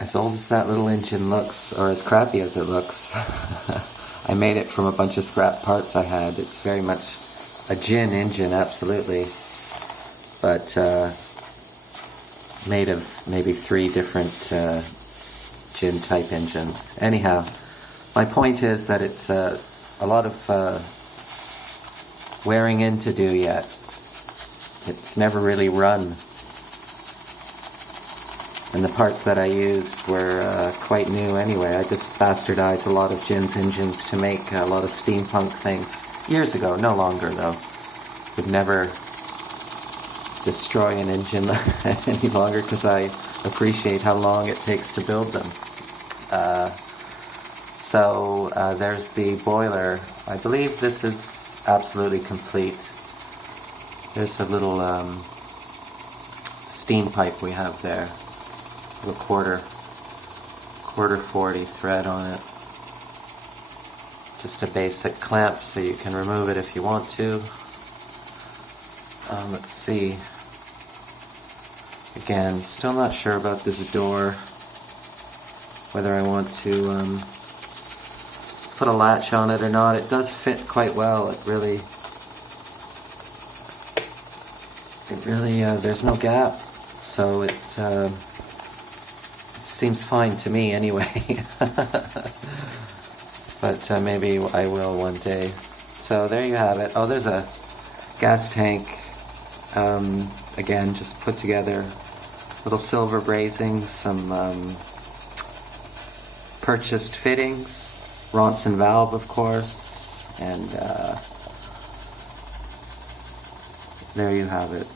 as old as that little engine looks, or as crappy as it looks, I made it from a bunch of scrap parts I had. It's very much a gin engine, absolutely, but made of maybe 3 different gin type engines. Anyhow, my point is that it's a lot of wearing in to do yet. It's never really run. And the parts that I used were quite new anyway. I just bastardized a lot of Jin's engines to make a lot of steampunk things. Years ago, no longer though. Would never destroy an engine any longer because I appreciate how long it takes to build them. So there's the boiler. I believe this is absolutely complete. There's a little steam pipe we have there. A quarter 40 thread on it. Just a basic clamp so you can remove it if you want to. Let's see. Again, still not sure about this door. Whether I want to put a latch on it or not. It does fit quite well. It really, there's no gap. So it seems fine to me anyway. But maybe I will one day. So there you have it. Oh, there's a gas tank. Again, just put together little silver brazings, some purchased fittings, Ronson valve, of course, and there you have it.